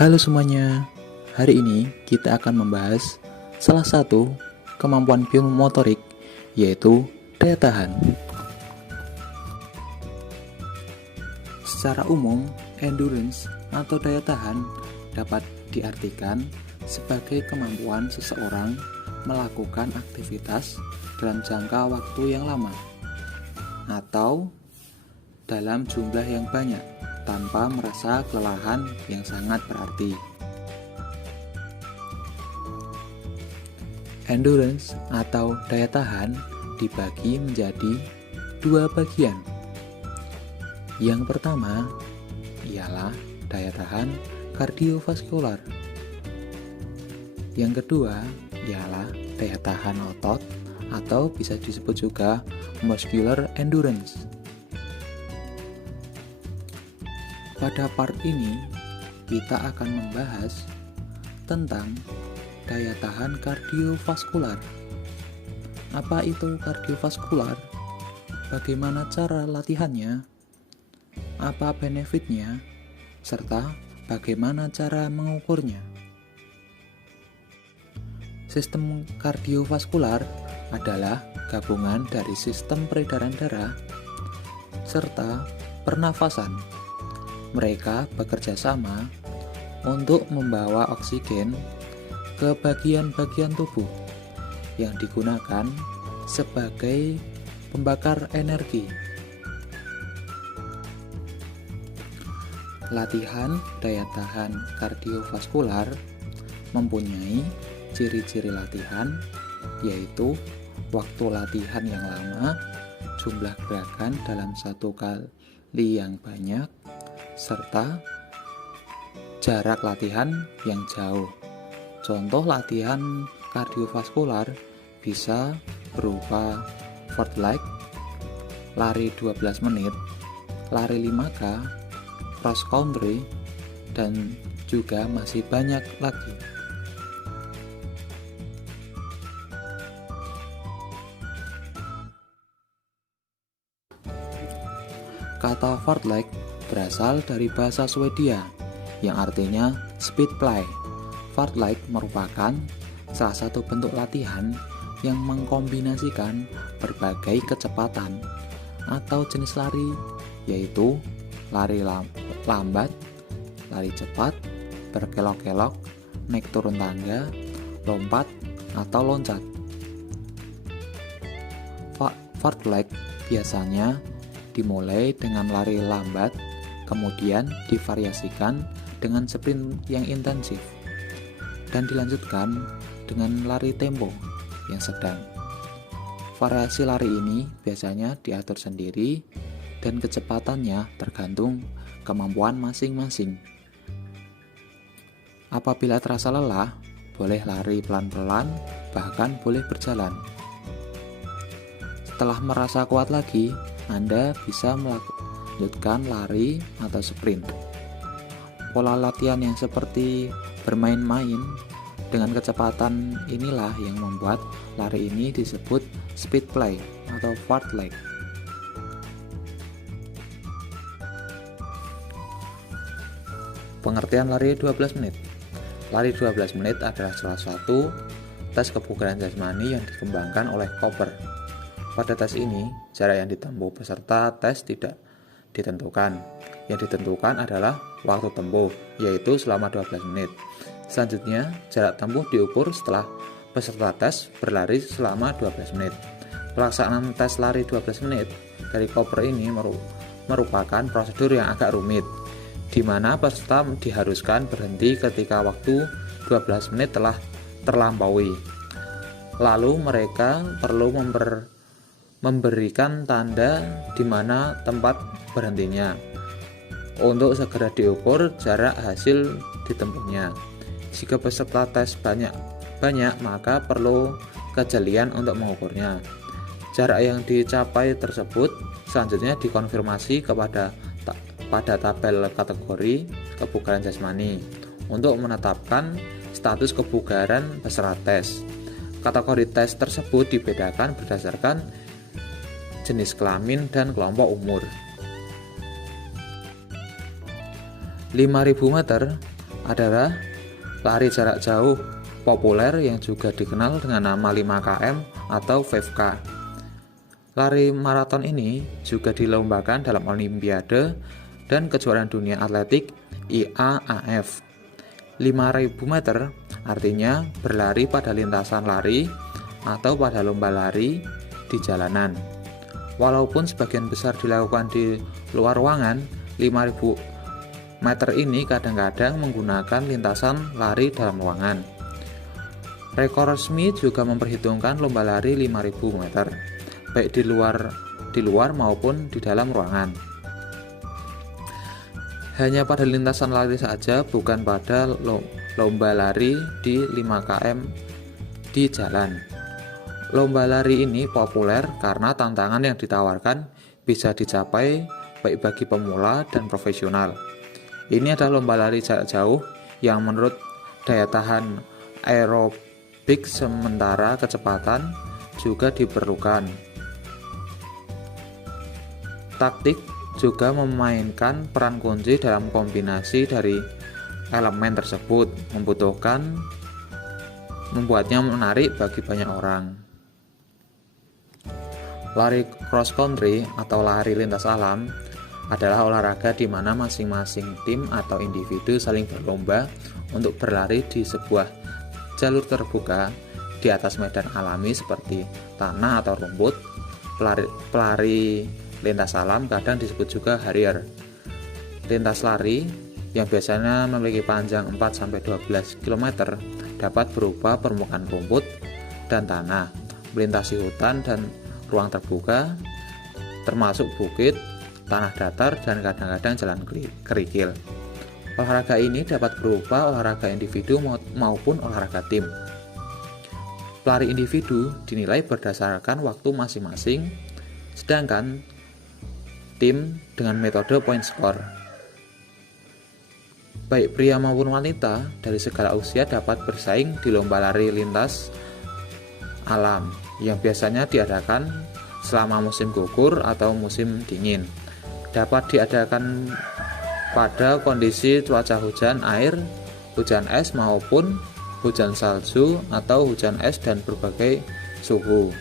Halo semuanya, hari ini kita akan membahas salah satu kemampuan biomotorik, yaitu daya tahan. Secara umum, endurance atau daya tahan dapat diartikan sebagai kemampuan seseorang melakukan aktivitas dalam jangka waktu yang lama atau dalam jumlah yang banyak tanpa merasa kelelahan yang sangat berarti. Endurance atau daya tahan dibagi menjadi dua bagian. Yang pertama ialah daya tahan kardiovaskular. Yang kedua ialah daya tahan otot atau bisa disebut juga muscular endurance. Pada part ini, kita akan membahas tentang daya tahan kardiovaskular. Apa itu kardiovaskular? Bagaimana cara latihannya? Apa benefitnya? Serta bagaimana cara mengukurnya? Sistem kardiovaskular adalah gabungan dari sistem peredaran darah serta pernafasan. Mereka bekerja sama untuk membawa oksigen ke bagian-bagian tubuh yang digunakan sebagai pembakar energi. Latihan daya tahan kardiovaskular mempunyai ciri-ciri latihan, yaitu waktu latihan yang lama, jumlah gerakan dalam satu kali yang banyak, serta jarak latihan yang jauh. Contoh latihan kardiovaskular bisa berupa fartlek, lari 12 menit, lari 5K, cross country, dan juga masih banyak lagi. Kata fartlek berasal dari bahasa Swedia yang artinya speed play. Fartlek merupakan salah satu bentuk latihan yang mengkombinasikan berbagai kecepatan atau jenis lari, yaitu lari lambat, lari cepat, berkelok-kelok, naik turun tangga, lompat, atau loncat. Fartlek biasanya dimulai dengan lari lambat, kemudian divariasikan dengan sprint yang intensif, dan dilanjutkan dengan lari tempo yang sedang. Variasi lari ini biasanya diatur sendiri dan kecepatannya tergantung kemampuan masing-masing. Apabila terasa lelah, boleh lari pelan-pelan, bahkan boleh berjalan. Setelah merasa kuat lagi, Anda bisa melanjutkan lari atau sprint. Pola latihan yang seperti bermain-main dengan kecepatan inilah yang membuat lari ini disebut speed play atau fartlek. Pengertian lari 12 menit. Lari 12 menit adalah salah satu tes kebugaran jasmani yang dikembangkan oleh Cooper. Pada tes ini, jarak yang ditempuh peserta tes tidak ditentukan. Yang ditentukan adalah waktu tempuh, yaitu selama 12 menit. Selanjutnya, jarak tempuh diukur setelah peserta tes berlari selama 12 menit. Pelaksanaan tes lari 12 menit dari Cooper ini merupakan prosedur yang agak rumit, di mana peserta diharuskan berhenti ketika waktu 12 menit telah terlampaui. Lalu mereka perlu memberikan tanda di mana tempat berhentinya untuk segera diukur jarak hasil ditempuhnya. Jika peserta tes banyak, maka perlu kejelian untuk mengukurnya. Jarak yang dicapai tersebut selanjutnya dikonfirmasi pada tabel kategori kebugaran jasmani untuk menetapkan status kebugaran peserta tes. Kategori tes tersebut dibedakan berdasarkan jenis kelamin dan kelompok umur. 5.000 meter adalah lari jarak jauh populer yang juga dikenal dengan nama 5 km atau 5K. Lari maraton ini juga dilombakan dalam Olimpiade dan kejuaraan dunia atletik IAAF. 5.000 meter artinya berlari pada lintasan lari atau pada lomba lari di jalanan. Walaupun sebagian besar dilakukan di luar ruangan, 5.000 meter ini kadang-kadang menggunakan lintasan lari dalam ruangan. Rekor resmi juga memperhitungkan lomba lari 5.000 meter, baik di luar maupun di dalam ruangan. Hanya pada lintasan lari saja, bukan pada lomba lari di 5 km di jalan. Lomba lari ini populer karena tantangan yang ditawarkan bisa dicapai baik bagi pemula dan profesional. Ini adalah lomba lari jarak jauh yang menurut daya tahan aerobik sementara kecepatan juga diperlukan. Taktik juga memainkan peran kunci dalam kombinasi dari elemen tersebut, membuatnya menarik bagi banyak orang. Lari cross country atau lari lintas alam adalah olahraga di mana masing-masing tim atau individu saling berlomba untuk berlari di sebuah jalur terbuka di atas medan alami seperti tanah atau rumput. Pelari lintas alam kadang disebut juga harrier. Lintas lari yang biasanya memiliki panjang 4-12 km dapat berupa permukaan rumput dan tanah, melintasi hutan dan ruang terbuka, termasuk bukit, tanah datar, dan kadang-kadang jalan kerikil. Olahraga ini dapat berupa olahraga individu maupun olahraga tim. Pelari individu dinilai berdasarkan waktu masing-masing, sedangkan tim dengan metode point score. Baik pria maupun wanita dari segala usia dapat bersaing di lomba lari lintas alam yang biasanya diadakan selama musim gugur atau musim dingin. Dapat diadakan pada kondisi cuaca hujan air, hujan es maupun hujan salju atau hujan es dan berbagai suhu.